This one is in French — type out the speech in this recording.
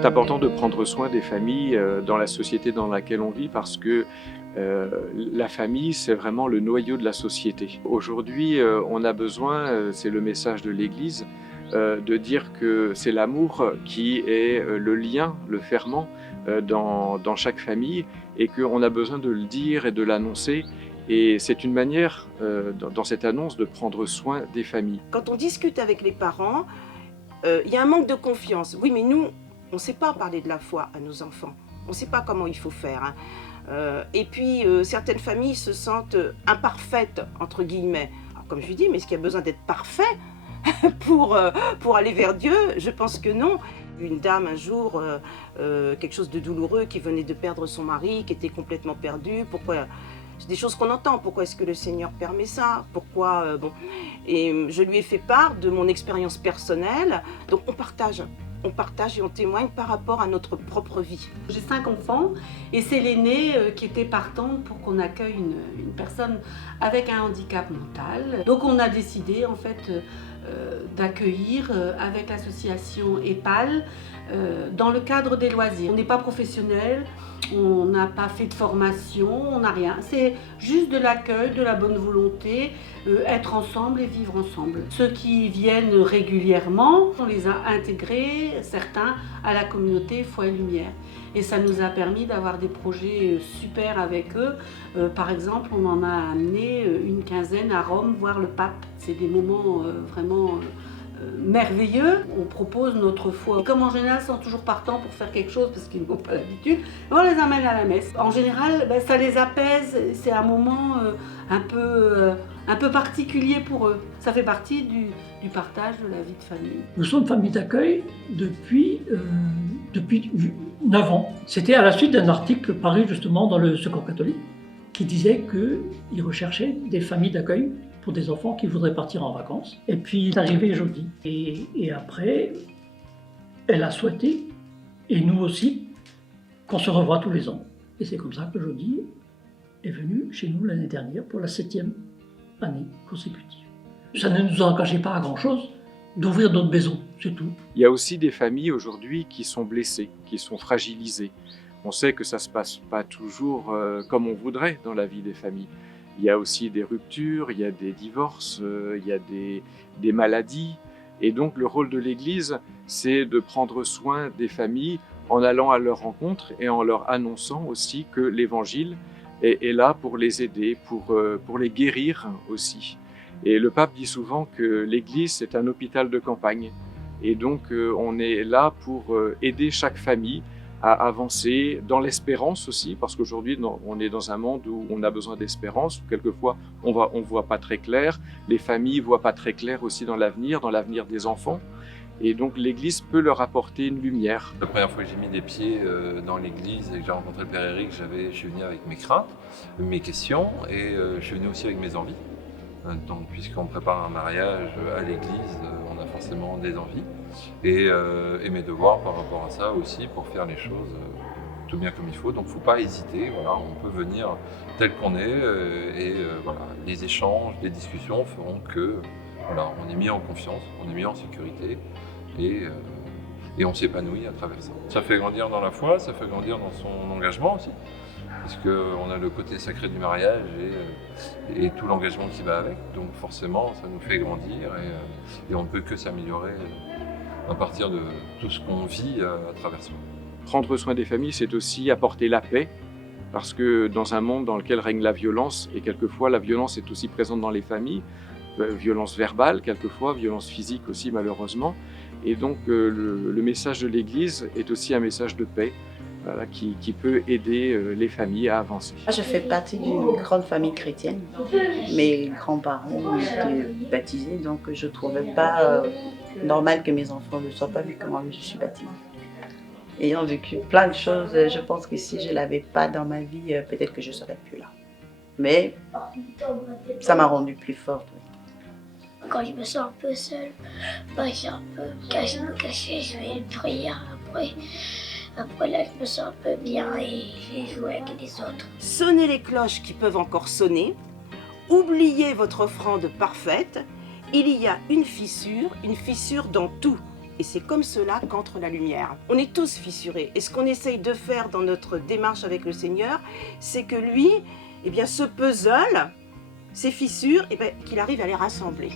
C'est important de prendre soin des familles dans la société dans laquelle on vit parce que la famille, c'est vraiment le noyau de la société. Aujourd'hui, on a besoin, c'est le message de l'Église, de dire que c'est l'amour qui est le lien, le ferment dans chaque famille et qu'on a besoin de le dire et de l'annoncer. Et c'est une manière, dans cette annonce, de prendre soin des familles. Quand on discute avec les parents, il y a un manque de confiance. Oui, mais nous, on ne sait pas parler de la foi à nos enfants. On ne sait pas comment il faut faire. Hein. Et puis, certaines familles se sentent imparfaites, entre guillemets. Alors, comme je lui dis, mais est-ce qu'il y a besoin d'être parfait pour aller vers Dieu? Je pense que non. Une dame, un jour, quelque chose de douloureux, qui venait de perdre son mari, qui était complètement perdu. Pourquoi? C'est des choses qu'on entend. Pourquoi est-ce que le Seigneur permet ça? Pourquoi bon. Et je lui ai fait part de mon expérience personnelle. Donc, on partage et on témoigne par rapport à notre propre vie. J'ai 5 enfants et c'est l'aîné qui était partant pour qu'on accueille une personne avec un handicap mental. Donc on a décidé en fait d'accueillir avec l'association EPAL dans le cadre des loisirs. On n'est pas professionnel, on n'a pas fait de formation, on n'a rien. C'est juste de l'accueil, de la bonne volonté, être ensemble et vivre ensemble. Ceux qui viennent régulièrement, on les a intégrés, certains, à la communauté Foi et Lumière. Et ça nous a permis d'avoir des projets super avec eux. Par exemple, on en a amené une quinzaine à Rome voir le pape. C'est des moments vraiment merveilleux. On propose notre foi. Et comme en général, ils sont toujours partants pour faire quelque chose parce qu'ils n'ont pas l'habitude, on les amène à la messe. En général, ça les apaise. C'est un moment un peu particulier pour eux. Ça fait partie du partage de la vie de famille. Nous sommes famille d'accueil depuis 9 ans. C'était à la suite d'un article paru justement dans le Secours catholique qui disait qu'il recherchait des familles d'accueil pour des enfants qui voudraient partir en vacances. Et puis il est arrivé jeudi. Et après, elle a souhaité, et nous aussi, qu'on se revoie tous les ans. Et c'est comme ça que Jody est venue chez nous l'année dernière pour la 7e année consécutive. Ça ne nous engageait pas à grand-chose d'ouvrir notre maison, c'est tout. Il y a aussi des familles aujourd'hui qui sont blessées, qui sont fragilisées. On sait que ça ne se passe pas toujours comme on voudrait dans la vie des familles. Il y a aussi des ruptures, il y a des divorces, il y a des maladies. Et donc le rôle de l'Église, c'est de prendre soin des familles en allant à leur rencontre et en leur annonçant aussi que l'Évangile est là pour les aider, pour les guérir aussi. Et le pape dit souvent que l'Église, c'est un hôpital de campagne. Et donc, on est là pour aider chaque famille à avancer dans l'espérance aussi, parce qu'aujourd'hui, on est dans un monde où on a besoin d'espérance, où quelquefois, on voit pas très clair. Les familles voient pas très clair aussi dans l'avenir des enfants. Et donc, l'Église peut leur apporter une lumière. La première fois que j'ai mis les pieds dans l'Église et que j'ai rencontré le Père Éric, je suis venu avec mes craintes, mes questions, et je suis venu aussi avec mes envies. Donc, puisqu'on prépare un mariage à l'église, on a forcément des envies et mes devoirs par rapport à ça aussi pour faire les choses tout bien comme il faut. Donc, il ne faut pas hésiter. Voilà, on peut venir tel qu'on est voilà, les échanges, les discussions feront que voilà, on est mis en confiance, on est mis en sécurité et on s'épanouit à travers ça. Ça fait grandir dans la foi, ça fait grandir dans son engagement aussi. Puisqu'on a le côté sacré du mariage et tout l'engagement qui va avec. Donc forcément, ça nous fait grandir et on ne peut que s'améliorer à partir de tout ce qu'on vit à travers soi. Prendre soin des familles, c'est aussi apporter la paix, parce que dans un monde dans lequel règne la violence, et quelquefois la violence est aussi présente dans les familles, violence verbale quelquefois, violence physique aussi malheureusement, et donc le message de l'Église est aussi un message de paix. Voilà, qui peut aider les familles à avancer. Je fais partie d'une grande famille chrétienne. Mes grands-parents étaient baptisés, donc je ne trouvais pas normal que mes enfants ne soient pas vus comme je suis baptisée. Ayant vécu plein de choses, je pense que si je ne l'avais pas dans ma vie, peut-être que je ne serais plus là. Mais ça m'a rendue plus forte. Quand je me sens un peu seule, je suis un peu cachée, je fais une prière après. Après là, je me sens un peu bien et j'ai joué avec les autres. Sonnez les cloches qui peuvent encore sonner. Oubliez votre offrande parfaite. Il y a une fissure dans tout. Et c'est comme cela qu'entre la lumière. On est tous fissurés. Et ce qu'on essaye de faire dans notre démarche avec le Seigneur, c'est que lui, eh bien, ce puzzle, ces fissures, eh bien, qu'il arrive à les rassembler.